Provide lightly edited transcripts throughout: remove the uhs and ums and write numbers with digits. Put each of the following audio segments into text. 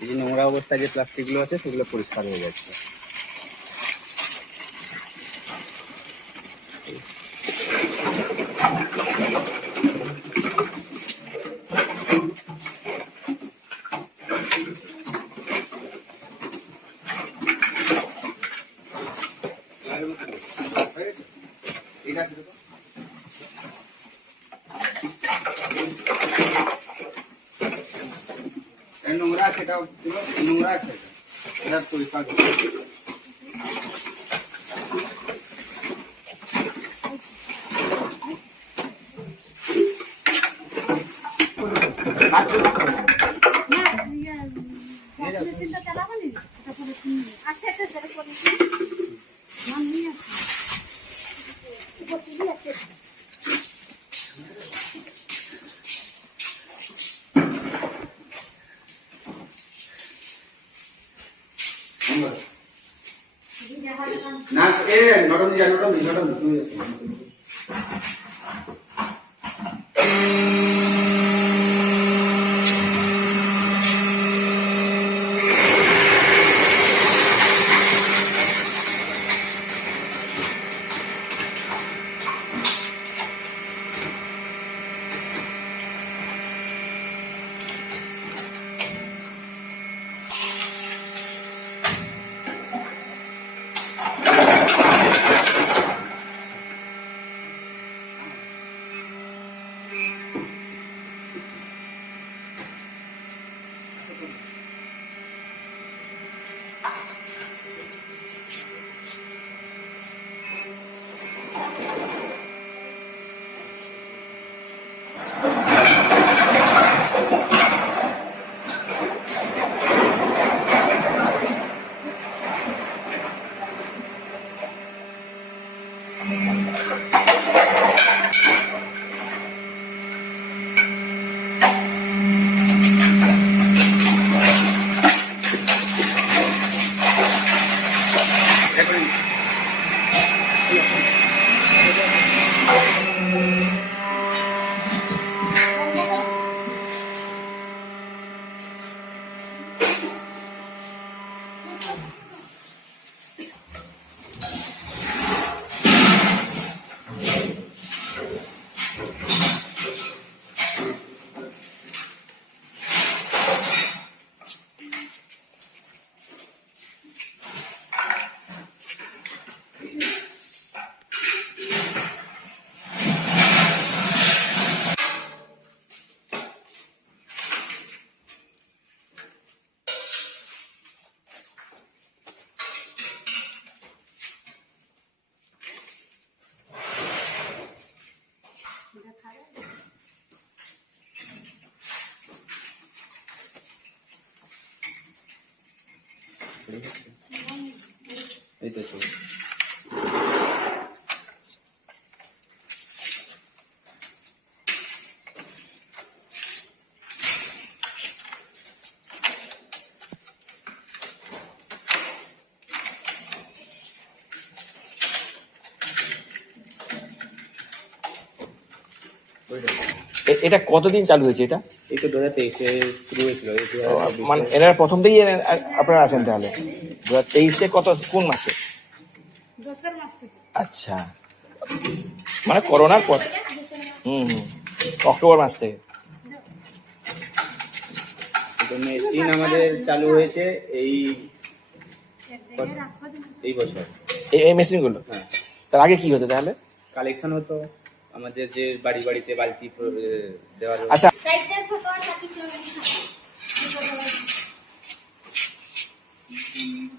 এই যে নোংরা অবস্থায় যে প্লাস্টিকগুলো আছে সেগুলো পরিষ্কার হয়ে যাচ্ছে। নোংরা আছে, এটা নোংরা আছে, এটা পরিষ্কার করতে না। এ নরম যা, নরম তুমি এই তো এটা কতদিন চালু হয়েছে? এটা এই তো 2023-এ শুরু হয়েছিল। মানে এনারা প্রথম থেকেই আপনারা আছেন তাহলে 2023-এ কোন মাসে? আচ্ছা, মানে করোনার পর। অক্টোবর মাস থেকে মেশিন আমাদের চালু হয়েছে এই বছর। এই মেশিনগুলো? হ্যাঁ। তার আগে কি হতো তাহলে? কালেকশন হতো আমাদের, যে বাড়িতে বালতি দেওয়ার। আচ্ছা,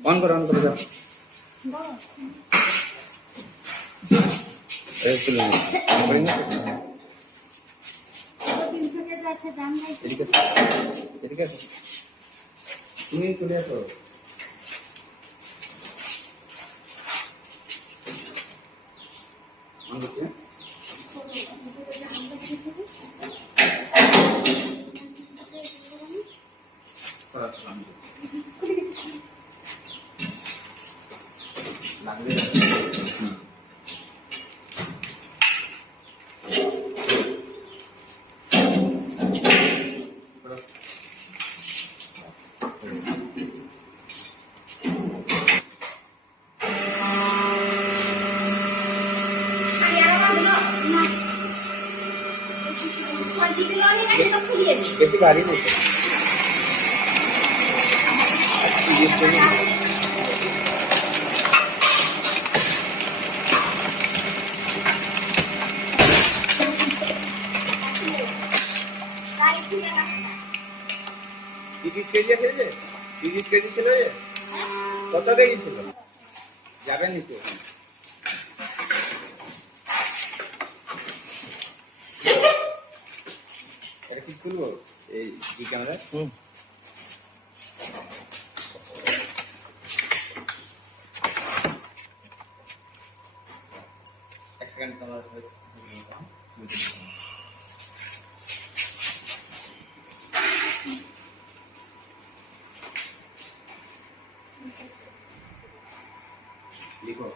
অন করো দাও। তুমি চলে আসো। বেশি ভারী নেই তো। তিরিশ কেজি আছে যে, 30 কেজি ছিল যে, কত কেজি ছিল? যাবেন নাকি ওখানে? এটা কি খুলবো এই জি ক্যামেরা? এক সেকেন্ড ক্যামেরা লিখো।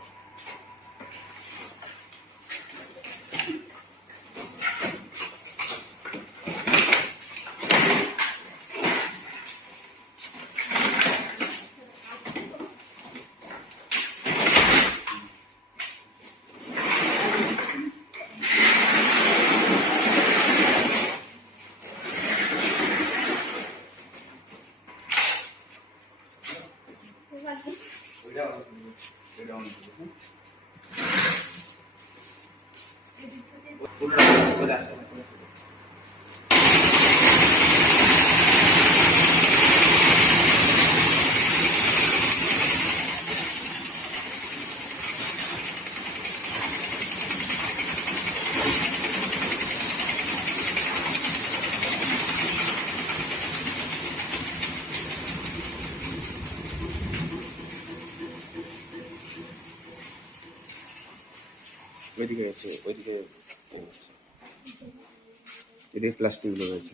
চলে আসছে। ওইদিকে আছে, ওইদিকে এদিকে প্লাস্টিক গুলো রয়েছে।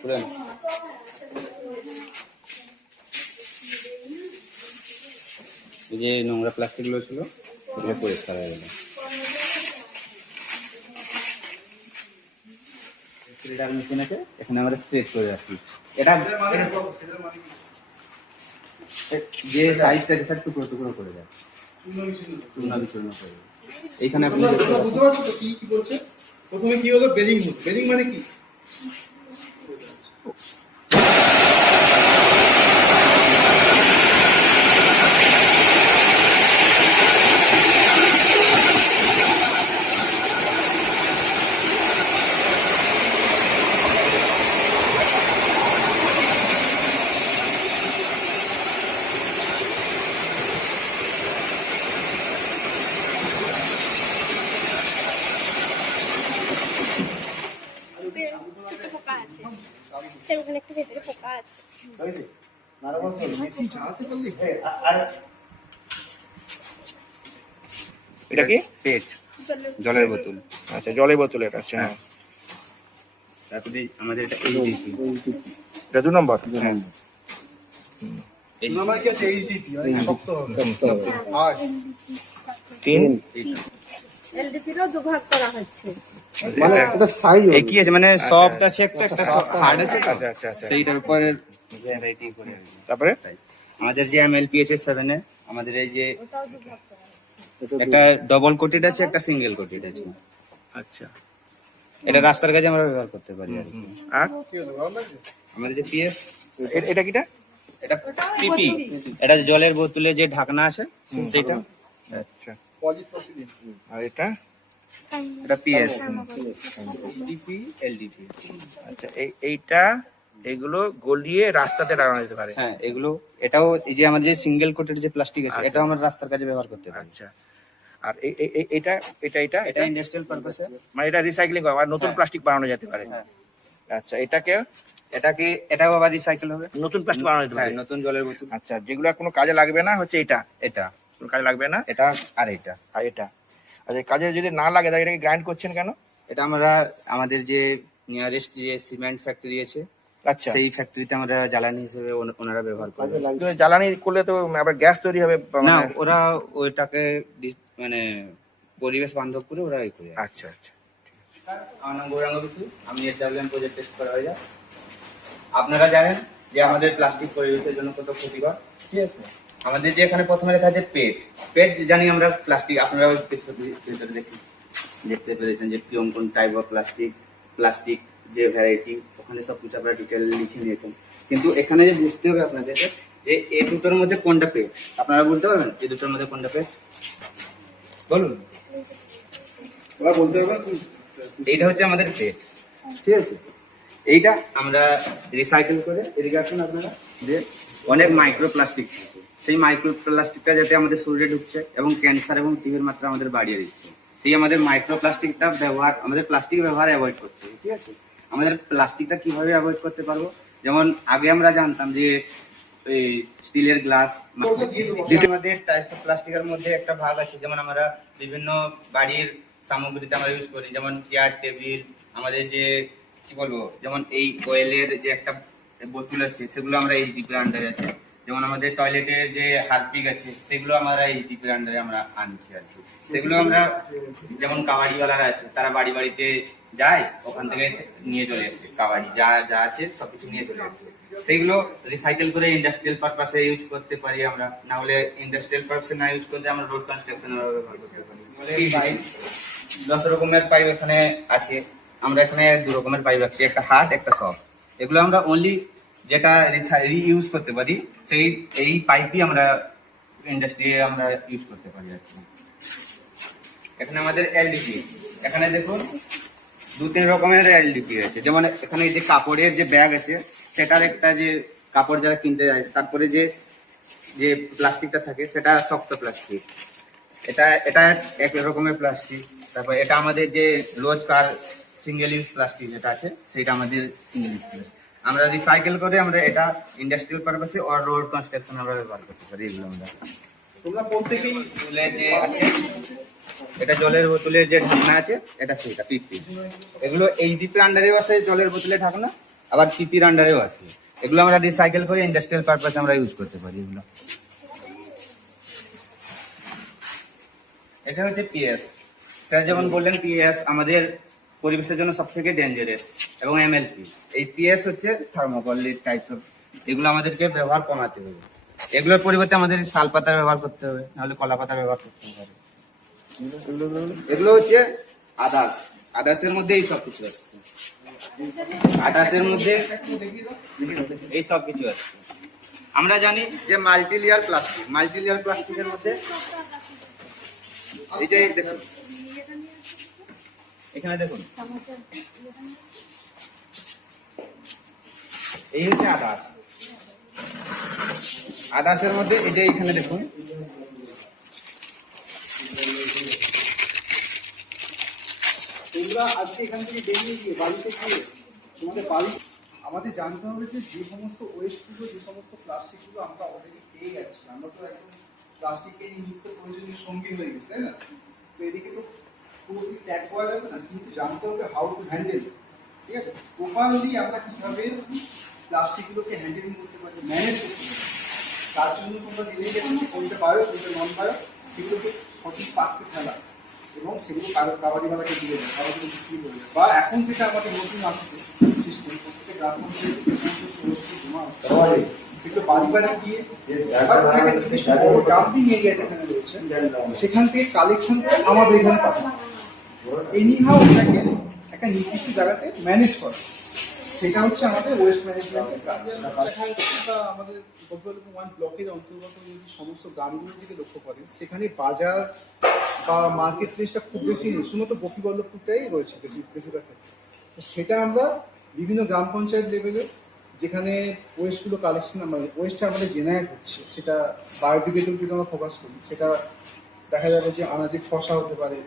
খুলেন। এই যে নোংরা প্লাস্টিক গুলো ছিল ওগুলো পরিষ্কার হয়ে গেল। ফিল্টার মেশিন আছে, এখানে আমরা স্ট্রেট করে রাখি। এটা যে সাইজটা আছে স্যার টুকরো টুকরো করে দেয়, চূর্ণ বিচূর্ণ করে দেয়। এইখানে আপনি বুঝতে পারছো তো কি কি বলছে? প্রথমে কি হলো বেরিং হলো। বেরিং মানে কি? সেগুলো একটু ভেতরে পোকা আছে। বেশি চালাতে পারলি এটা কি? পেট, জলের বোতল। আচ্ছা, জলের বোতল এটা। আচ্ছা, হ্যাঁ। তারপরে আমাদের এটা এইচডিপি, এটা 2 নম্বর। হ্যাঁ আমার কি আছে এইচডিপি শক্ত হবে। আর 3 এলডিপিরও দুভাগ করা হচ্ছে। মানে এটা সাইজ এই কি আছে মানে সফট আছে একটা, একটা হার্ড আছে তো, আচ্ছা আচ্ছা আচ্ছা। সেইটার উপরে ভ্যারাইটি করে আর কি। তারপরে আমাদের যে এমএলপি আছে 7 এ, আমাদের এই যে ওটাও দুভাগ করা হচ্ছে। একটা ডবল কোটেড আছে, একটা সিঙ্গেল কোটেড আছে। আচ্ছা, এটা রাস্তার কাজে আমরা ব্যবহার করতে পারি আর কি। আর কি হলো ভালো লাগছে? আমাদের যে পিএস, এটা কিটা? এটা পিপি, এটা জলের বোতলে যে ঢাকনা আছে সেটা। আচ্ছা, পলিপ্রপিলিন। আর এটা? এটা পিএস, ডিপি, এলডিপি। আচ্ছা, এইটা এগুলো গলিয়ে রাস্তাতে লাগানো যেতে পারে। হ্যাঁ এগুলো, এটাও এই যে আমাদের যে সিঙ্গেল কোটেড যে প্লাস্টিক আছে, এটাও আমরা রাস্তার কাজে ব্যবহার করতে পারি। আচ্ছা, আর এটা এটা এটা এটা ইন্ডাস্ট্রিয়াল পারপাসে, মানে এটা রিসাইক্লিং করা, আর নতুন হ্যাঁ। প্লাস্টিক বানানো যেতে পারে। হ্যাঁ। আচ্ছা, এটাকে এটাও আবার রিসাইকেল হবে, নতুন প্লাস্টিক বানানো যেতে হ্যাঁ পারে। নতুন জলের বোতল। আচ্ছা, যেগুলো আর কোনো কাজে লাগবে না হচ্ছে এটা, এটা, কোনো কাজে লাগবে না। এটা আর এটা। আর এটা, আচ্ছা, কাজে যদি না লাগে তাহলে এটাকে গ্রাইন্ড করছেন কেন? এটা আমরা আমাদের যে নিয়ারেস্ট যে সিমেন্ট ফ্যাক্টরি আছে, আচ্ছা, সেই ফ্যাক্টরিতে আমরা জ্বালানি হিসেবে ওনারা ব্যবহার করে। কিন্তু জ্বালানি করলে তো আবার গ্যাস তৈরি হবে না, মানে- ওরা ওইটাকে মানে পরিবেশ বান্ধব করে ওরা এই করে। আচ্ছা আচ্ছা, আমার নাম গৌরাঙ্গ বিশু, আমি এসডব্লিউএম প্রজেক্ট সুপারভাইজার। আপনারা জানেন যে আমাদের প্লাস্টিক পরিবেশের জন্য কত ক্ষতিকর, ঠিক আছে? আমাদের যে এখানে প্রথমে লেখা আছে পেট, পেট জানি আমরা প্লাস্টিক, আপনারা ভিতরে দেখি দেখতে পেরেছেন যে কোন কোন টাইপ অফ প্লাস্টিক যে ভ্যারাইটি, ওখানে সব কিছু আপনারা ডিটেল লিখে নিয়েছেন। কিন্তু এখানে যে বুঝতে হবে আপনাদের যে এই দুটোর মধ্যে কোনটা পেট, আপনারা বলতে পারবেন এই দুটোর মধ্যে কোনটা পেট? বলুন। ওরা বলতে হবে এইটা হচ্ছে আমাদের পেট, ঠিক আছে। এইটা আমরা রিসাইকেল করে, এদিকে আসুন আপনারা, যে অনেক মাইক্রো প্লাস্টিক থাকে, সেই মাইক্রো প্লাস্টিকটা যাতে আমাদের শরীরে ঢুকছে এবং ক্যান্সার এবং টিবির মাত্রা আমাদের বাড়িয়ে দিচ্ছে, সেই আমাদের মাইক্রো প্লাস্টিকটা ব্যবহার, আমাদের প্লাস্টিক ব্যবহার অ্যাভয়েড করতে হবে, ঠিক আছে। আমাদের প্লাস্টিকটা কিভাবে অ্যাভয়েড করতে পারবো? যেমন আগে আমরা জানতাম যে এই স্টিলের গ্লাস, আমাদের টাইপস অফ প্লাস্টিকের মধ্যে একটা ভাগ আছে, যেমন আমরা বিভিন্ন বাড়ির সামগ্রীতে আমরা ইউজ করি, যেমন চেয়ার টেবিল, আমাদের যে কি বলবো, যেমন এই অয়েলের যে একটা বোতল আছে সেগুলো আমরা এইচডিপি আন্ডারে আছে, যেমন আমাদের টয়লেটের যে হারপিক আছে সেগুলো আমরা এইচডিপি আন্ডারে আমরা আনছি আর কি। সেগুলো আমরা, যেমন কাবাডিওয়ালারা আছে, তারা বাড়ি বাড়িতে যায়, ওখান থেকে নিয়ে চলে আসে কাবাডি যা যা আছে সবকিছু নিয়ে চলে আসে, সেইগুলো রিসাইকেল করে ইন্ডাস্ট্রিয়াল পারপাসে ইউজ করতে পারি আমরা, না হলে ইন্ডাস্ট্রিয়াল পারপাসে না ইউজ করতে আমরা রোড কনস্ট্রাকশন ব্যবহার করতে পারি। 10 রকমের পাইপ এখানে আছে, আমরা এখানে 2 রকমের পাইপ রাখছি, একটা হার্ড একটা সফট। এগুলো আমরা অনলি যেটা রিইউজ করতে পারি, সেই এই পাইপই আমরা ইন্ডাস্ট্রি আমরা ইউজ করতে পারি আর কি। এখানে আমাদের এলডিপি, এখানে দেখুন 2-3 রকমের এলডিপি আছে, যেমন এখানে এই যে কাপড়ের যে ব্যাগ আছে সেটার একটা, যে কাপড় যারা কিনতে যায় তারপরে যে যে প্লাস্টিকটা থাকে সেটা শক্ত প্লাস্টিক, এটা এটা এক রকমের প্লাস্টিক। তারপর এটা আমাদের যে রোজকার সিঙ্গেল ইউজ প্লাস্টিক যেটা আছে সেটা আমাদের সিঙ্গেল ইউজ, আমরা রিসাইকেল করে আমরা এটা ইন্ডাস্ট্রিয়াল পারপাসে আর রোড কনস্ট্রাকশন আমরা ব্যবহার করতে পারি। এগুলো আমরা, তোমরা প্রত্যেকেই বোতলের যে আছে, এটা জলের বোতলের যে ঢাকনা আছে এটা সেটা পিপি, এগুলো এইচডিপির আন্ডারেও আছে জলের বোতলের ঢাকনা, আবার পিপির আন্ডারেও আছে। এগুলো আমরা রিসাইকেল করে ইন্ডাস্ট্রিয়াল পারপাসে আমরা ইউজ করতে পারি। এগুলো, এটা হচ্ছে পিএস। স্যার যেমন বললেন পিএস আমাদের পরিবেশের জন্য সব থেকে ডেঞ্জারাস, এবং এমএলপি, এই পিএস হচ্ছে থার্মোকল টাইপস অফ, এগুলো আমাদেরকে ব্যবহার কমাতে হবে। এগুলোর পরিবর্তে আমাদের শাল পাতা ব্যবহার করতে হবে, নাহলে কলা পাতা ব্যবহার করতে হবে। এগুলো হচ্ছে আদার্সের মধ্যে এই সব কিছু আসছে, আদার্সের মধ্যে এই সব কিছু আসছে। আমরা জানি যে মাল্টিলেয়ার প্লাস্টিকের মধ্যে এই যে দেখুন, এখানে দেখুন, এই হচ্ছে আদার্সের মধ্যে এই যে এখানে দেখুন, তোমরা আজকে এখান থেকে বেরিয়ে গিয়ে বাড়িতে গিয়ে তোমাদের বাড়ি, আমাদের জানতে হবে যে যে সমস্ত ওয়েস্টগুলো, যে সমস্ত প্লাস্টিকগুলো আমরা অলরেডি পেয়ে যাচ্ছি, আমরা তো একদম প্লাস্টিকের নিত্য প্রয়োজনীয় সঙ্গী হয়ে গেছে, তাই না? তো এদিকে তো পুরোপুরি ত্যাগ করা যাবে না, কিন্তু জানতে হবে হাউ টু হ্যান্ডেল, ঠিক আছে? প্রপারলি আমরা কীভাবে প্লাস্টিকগুলোকে হ্যান্ডেলিং করতে পারি, ম্যানেজ করতে পারি, তার জন্য তোমরা জেনে গেছো কোনটা বায়ো কোনটা নন বায়ো, সেগুলোকে সঠিক পাত্রে ফেলা এবং সেগুলো কাবাডিওয়ালাকে দিয়ে দেয়, কাবাডিকে বিক্রি করে দেয়। বা এখন যেটা আমাদের নতুন আসছে সিস্টেম, প্রত্যেকটা গ্রাম পঞ্চায়েতে জমা হয়, সেগুলো বাড়ি বাড়ি গিয়ে ডাম্পিং এরিয়া যেখানে রয়েছে সেখান থেকে কালেকশন করে আমাদের এখানে পাঠানো, এনিহাও এটাকে একটা নির্দিষ্ট জায়গাতে ম্যানেজ করা, সেটা হচ্ছে আমাদের ওয়েস্ট ম্যানেজমেন্টের কাজ। আমাদের ওয়ান ব্লকের অন্তর্গত যদি সমস্ত গ্রামগুলোর দিকে লক্ষ্য করেন, সেখানে বাজার বা মার্কেট প্লেসটা খুব বেশি নেই, শুধুমাত্র বকিবল্লভপুরটাই রয়েছে বেশিরভাগ ক্ষেত্রে। তো সেটা আমরা বিভিন্ন গ্রাম পঞ্চায়েত লেভেলে, যেখানে ওয়েস্টগুলো কালেকশন, ওয়েস্টটা আমাদের জেনারেট হচ্ছে, সেটা বায়োডিগ্রেডেবল যদি আমরা ফোকাস করি, সেটা দেখা যাবে যে আনাজে খসা হতে পারে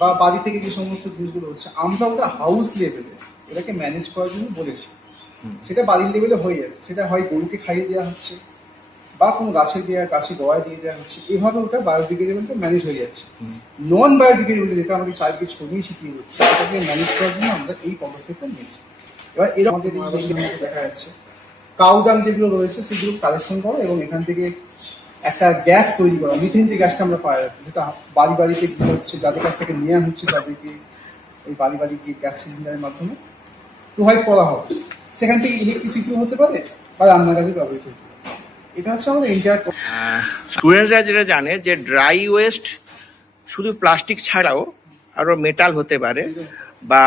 বা বাড়ি থেকে যে সমস্ত জিনিসগুলো হচ্ছে, আমরা ওটা হাউস লেভেলে এটাকে ম্যানেজ করার জন্য বলেছি। সেটা বাড়ির লেভেলে হয়ে যাচ্ছে, সেটা হয় গরুকে খাইয়ে দেওয়া হচ্ছে বা কোনো গাছের গোড়ায় দিয়ে দেওয়া হচ্ছে, এভাবে ওটা বায়োডিগ্রেডেবলটা ম্যানেজ হয়ে যাচ্ছে। নন বায়োডিগ্রেডেবল যেটা আমাদের চারদিকে ছড়িয়ে ছিটিয়ে হচ্ছে, সেটাকে ম্যানেজ করার জন্য আমরা এই পদক্ষেপটা নিয়েছি। এবার এরা আমাদের দেখা যাচ্ছে কাউডাং যেগুলো রয়েছে সেগুলো কালেকশন করা এবং এখান থেকে একটা গ্যাস তৈরি করা, মিথেন যে গ্যাসটা আমরা পাওয়া যাচ্ছে, যেটা বাড়ি বাড়িতে গিয়ে হচ্ছে, যাদের কাছ থেকে নেওয়া হচ্ছে তাদেরকে ওই বাড়ি বাড়ি গিয়ে গ্যাস সিলিন্ডারের মাধ্যমে প্রোভাইড করা হবে। সেখান থেকে ইলেকট্রিসিটিও হতে পারে বা রান্নার কাজে ব্যবহৃত হতে পারে। এটা হচ্ছে আমাদের এন্টায়ার। স্টুডেন্টসরা যেটা জানে যে ড্রাই ওয়েস্ট শুধু প্লাস্টিক ছাড়াও আরো মেটাল হতে পারে, বা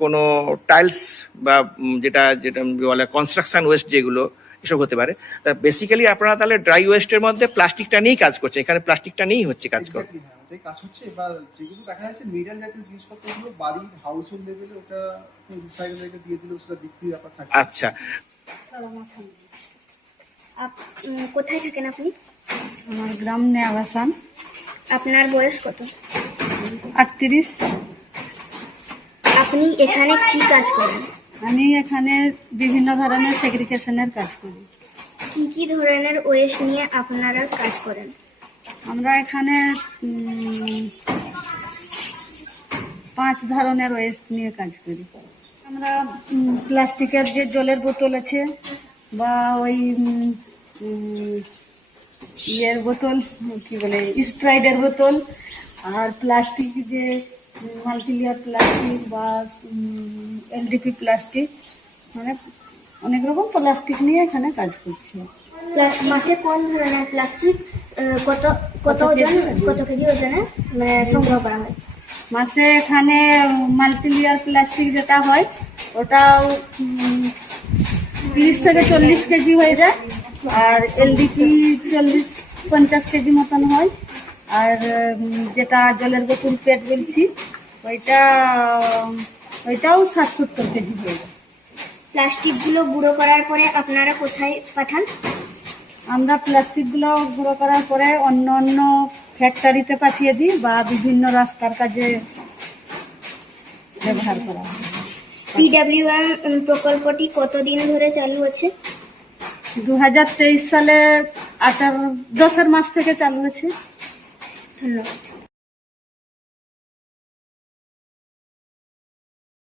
কোনো টাইলস, বা যেটা যেটা বলে কনস্ট্রাকশন ওয়েস্ট, যেগুলো এসব হতে পারে। বেসিক্যালি আপনারা তাহলে ড্রাই ওয়েস্টের মধ্যে প্লাস্টিকটা নিয়েই কাজ করছে, এখানে প্লাস্টিকটা নিয়েই হচ্ছে কাজ করা। এক্স্যাক্টলি, হ্যাঁ, ওটাই কাজ হচ্ছে। এবার যেগুলো দেখা যাচ্ছে মিডল জাতীয় জিনিসপত্রগুলো বাড়ির হাউস হোল্ড লেভেলে ওটা রিসাইকেল রেটে দিয়ে দিলেও সেটা বিক্রির ব্যাপার থাকে। আচ্ছা, কোথায় থাকেন আপনি? আমার গ্রাম নেওয়াসান। আপনার বয়স কত? 38। আপনি এখানে কি কাজ করেন? আমি এখানে বিভিন্ন ধরনের সেগ্রিগেশনের কাজ করি। কি কি ধরনের ওয়েস্ট নিয়ে আপনারা কাজ করেন? আমরা এখানে 5 ধরনের ওয়েস্ট নিয়ে কাজ করি। আমরা প্লাস্টিকের যে জলের বোতল আছে, বা ওই ইয়ের বোতল, কি বলে, স্প্রাইটের বোতল, আর প্লাস্টিক যে মাল্টিলেয়ার প্লাস্টিক বা এলডিপি প্লাস্টিক, মানে অনেক রকম প্লাস্টিক নিয়ে এখানে কাজ করছি। মাসে কোন ধরনের প্লাস্টিক কত কত ওজন, কত কেজি ওজনে সংগ্রহ করা হয়? মাসে এখানে মাল্টিলেয়ার প্লাস্টিক যেটা হয় ওটাও 30 থেকে 40 কেজি হয়ে যায়, আর এলডিপি 40-50 কেজি মতন হয়, আর যেটা জলের বোতল পেট বলছি ওইটাও 60-70 কেজি হয়ে যায়। প্লাস্টিকগুলো গুঁড়ো করার পরে আপনারা কোথায় পাঠান? আমরা প্লাস্টিকগুলো গুঁড়ো করার পরে অন্য অন্য ফ্যাক্টরিতে পাঠিয়ে দিই, বা বিভিন্ন রাস্তার কাজে ব্যবহার করা হয়। পিডব্লিউএম প্রকল্পটি কতদিন ধরে চালু আছে? 2023 সালে 10 মাস থেকে চালু আছে। ধন্যবাদ।